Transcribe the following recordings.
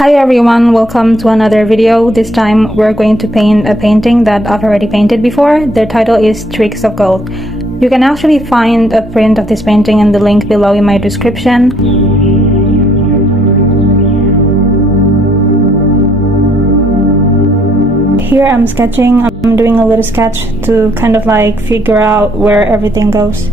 Hi everyone, welcome to another video. This time we're going to paint a painting that I've already painted before. The title is Tricks of Gold. You can actually find a print of this painting in the link below in my description. Here I'm sketching. I'm doing a little sketch to kind of like figure out where everything goes.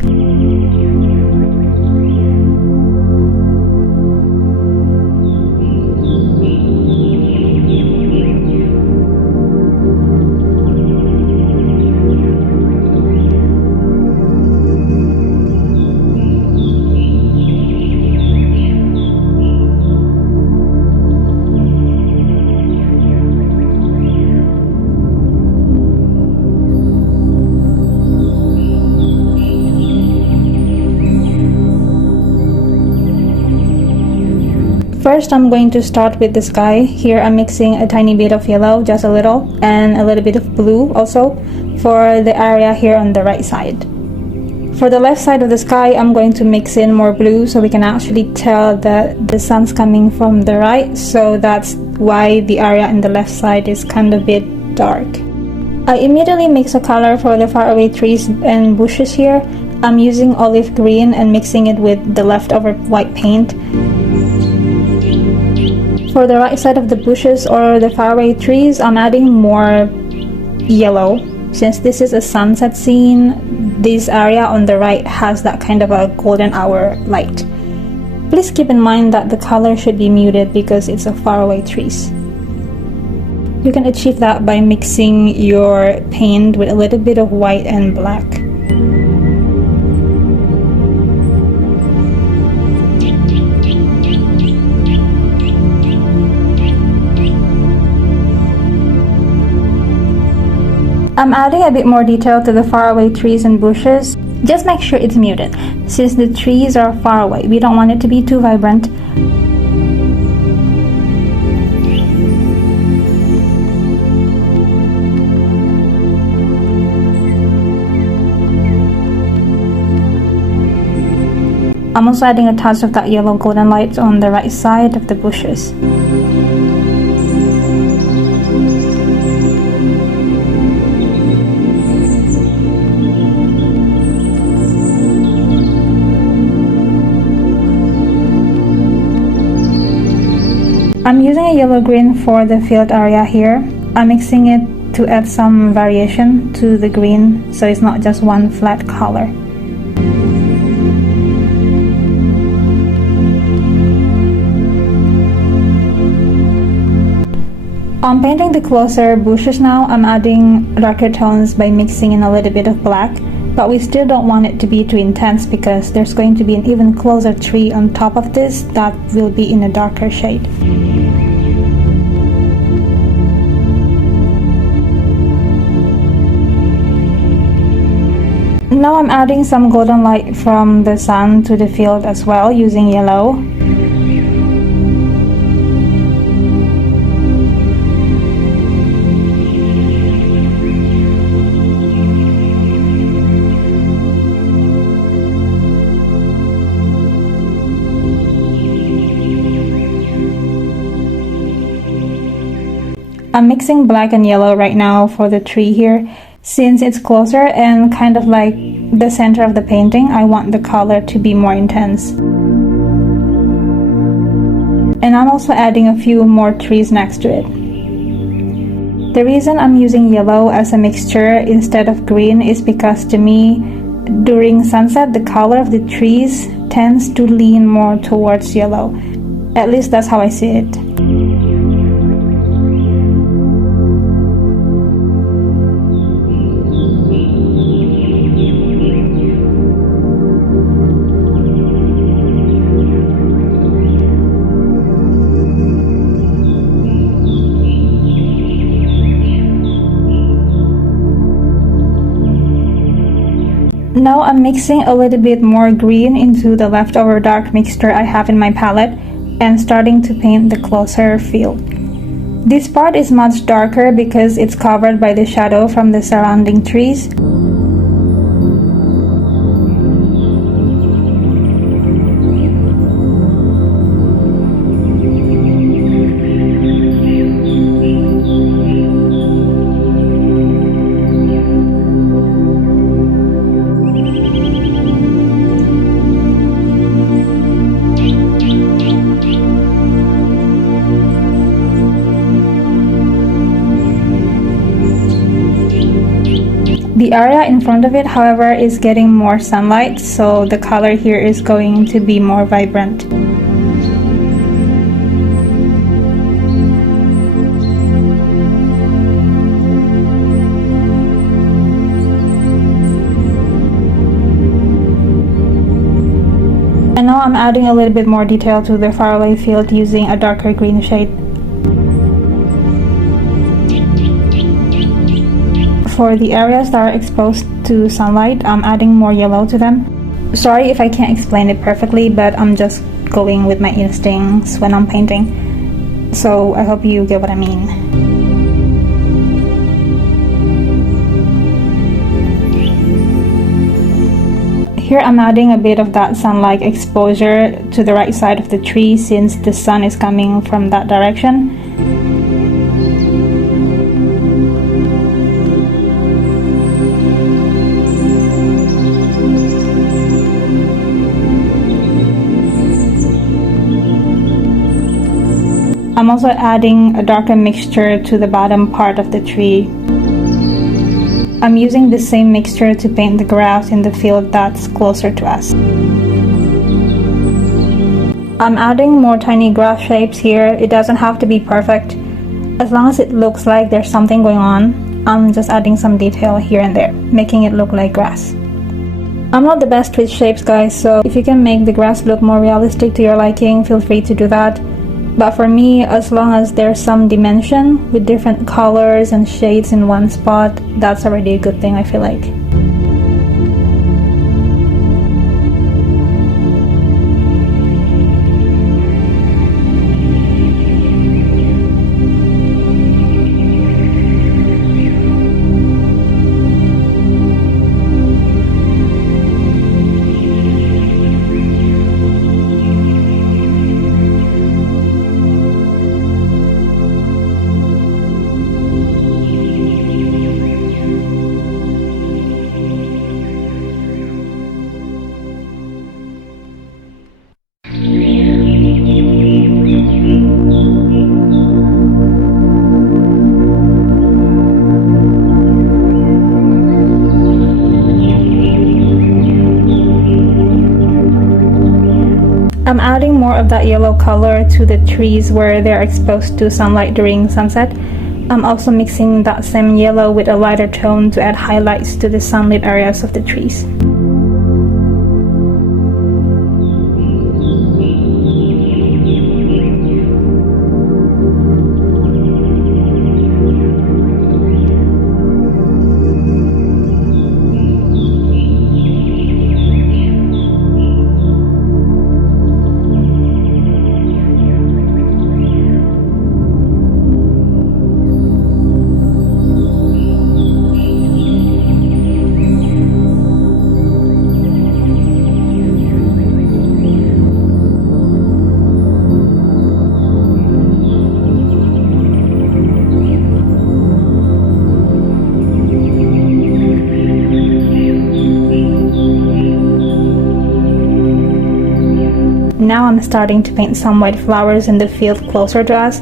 First, I'm going to start with the sky. Here I'm mixing a tiny bit of yellow, just a little, and a little bit of blue also for the area here on the right side. For the left side of the sky, I'm going to mix in more blue so we can actually tell that the sun's coming from the right, so that's why the area on the left side is kind of a bit dark. I immediately mix a color for the faraway trees and bushes here. I'm using olive green and mixing it with the leftover white paint. For the right side of the bushes or the faraway trees, I'm adding more yellow. Since this is a sunset scene, this area on the right has that kind of a golden hour light. Please keep in mind that the color should be muted because it's a faraway trees. You can achieve that by mixing your paint with a little bit of white and black. I'm adding a bit more detail to the faraway trees and bushes. Just make sure it's muted, since the trees are far away. We don't want it to be too vibrant. I'm also adding a touch of that yellow golden light on the right side of the bushes. I'm using a yellow-green for the field area here. I'm mixing it to add some variation to the green so it's not just one flat color. On painting the closer bushes now, I'm adding darker tones by mixing in a little bit of black, but we still don't want it to be too intense because there's going to be an even closer tree on top of this that will be in a darker shade. Now I'm adding some golden light from the sun to the field as well using yellow. I'm mixing black and yellow right now for the tree here. Since it's closer and kind of like the center of the painting, I want the color to be more intense. And I'm also adding a few more trees next to it. The reason I'm using yellow as a mixture instead of green is because to me, during sunset, the color of the trees tends to lean more towards yellow. At least that's how I see it. Now I'm mixing a little bit more green into the leftover dark mixture I have in my palette and starting to paint the closer field. This part is much darker because it's covered by the shadow from the surrounding trees. The area in front of it, however, is getting more sunlight, so the color here is going to be more vibrant. And now I'm adding a little bit more detail to the faraway field using a darker green shade. For the areas that are exposed to sunlight, I'm adding more yellow to them. Sorry if I can't explain it perfectly, but I'm just going with my instincts when I'm painting. So I hope you get what I mean. Here I'm adding a bit of that sunlight exposure to the right side of the tree since the sun is coming from that direction. I'm also adding a darker mixture to the bottom part of the tree. I'm using the same mixture to paint the grass in the field that's closer to us. I'm adding more tiny grass shapes here. It doesn't have to be perfect. As long as it looks like there's something going on, I'm just adding some detail here and there, making it look like grass. I'm not the best with shapes, guys, so if you can make the grass look more realistic to your liking, feel free to do that. But for me, as long as there's some dimension with different colors and shades in one spot, that's already a good thing, I feel like. I'm adding more of that yellow color to the trees where they're exposed to sunlight during sunset. I'm also mixing that same yellow with a lighter tone to add highlights to the sunlit areas of the trees. Now I'm starting to paint some white flowers in the field closer to us.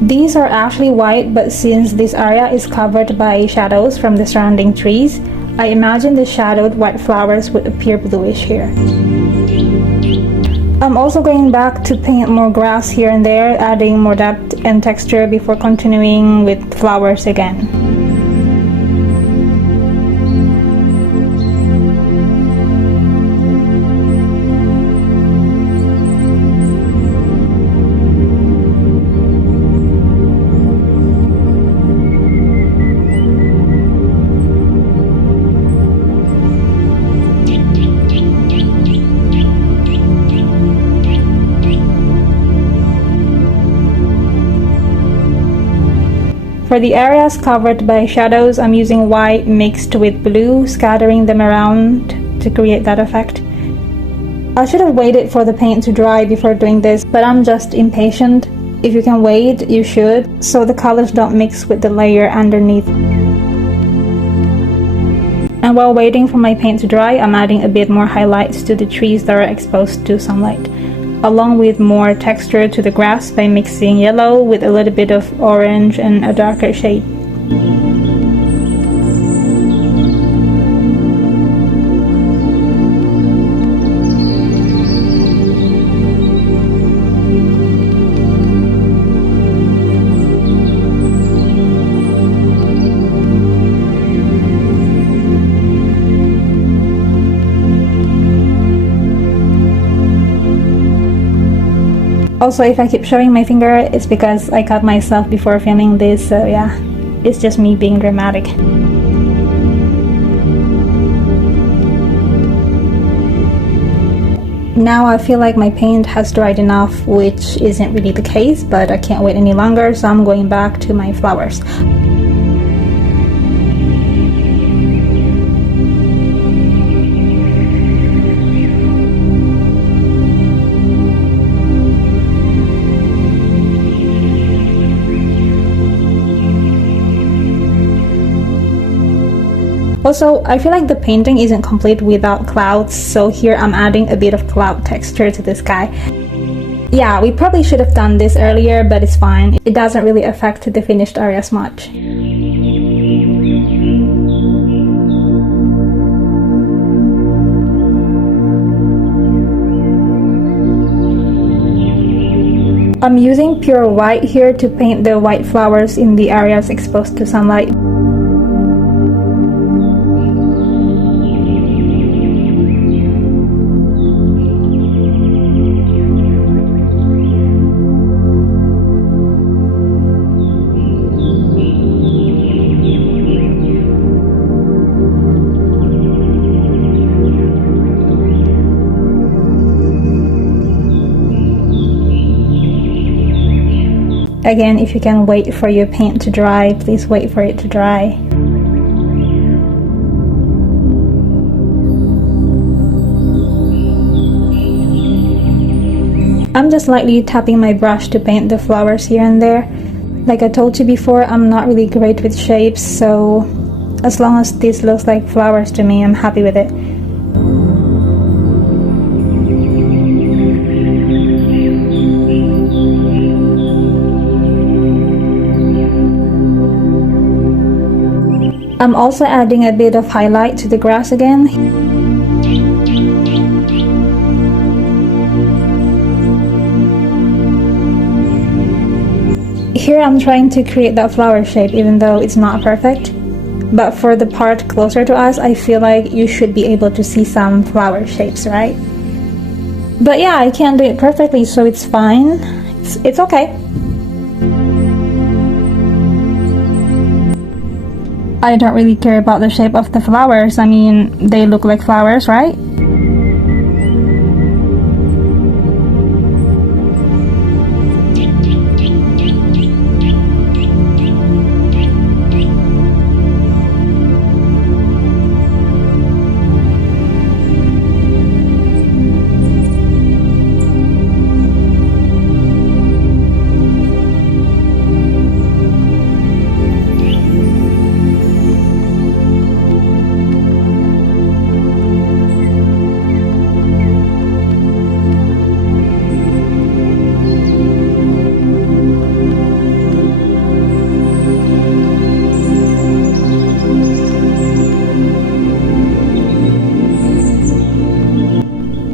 These are actually white, but since this area is covered by shadows from the surrounding trees, I imagine the shadowed white flowers would appear bluish here. I'm also going back to paint more grass here and there, adding more depth and texture before continuing with flowers again. For the areas covered by shadows, I'm using white mixed with blue, scattering them around to create that effect. I should have waited for the paint to dry before doing this, but I'm just impatient. If you can wait, you should, so the colors don't mix with the layer underneath. And while waiting for my paint to dry, I'm adding a bit more highlights to the trees that are exposed to sunlight, along with more texture to the grass by mixing yellow with a little bit of orange and a darker shade. Also, if I keep showing my finger, it's because I cut myself before filming this, so yeah, it's just me being dramatic. Now I feel like my paint has dried enough, which isn't really the case, but I can't wait any longer, so I'm going back to my flowers. Also, I feel like the painting isn't complete without clouds, so here I'm adding a bit of cloud texture to the sky. Yeah, we probably should have done this earlier, but it's fine. It doesn't really affect the finished areas much. I'm using pure white here to paint the white flowers in the areas exposed to sunlight. Again, if you can wait for your paint to dry, please wait for it to dry. I'm just lightly tapping my brush to paint the flowers here and there. Like I told you before, I'm not really great with shapes, so as long as this looks like flowers to me, I'm happy with it. I'm also adding a bit of highlight to the grass again. Here I'm trying to create that flower shape even though it's not perfect. But for the part closer to us, I feel like you should be able to see some flower shapes, right? But yeah, I can't do it perfectly, so it's fine. It's okay. I don't really care about the shape of the flowers. I mean, they look like flowers, right?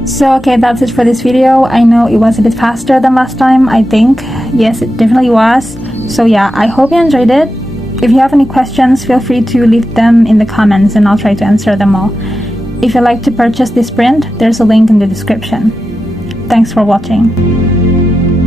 So okay, that's it for this video. I know it was a bit faster than last time, I think. Yes, it definitely was. So yeah, I hope you enjoyed it. If you have any questions, feel free to leave them in the comments and I'll try to answer them all. If you'd like to purchase this print, there's a link in the description. Thanks for watching.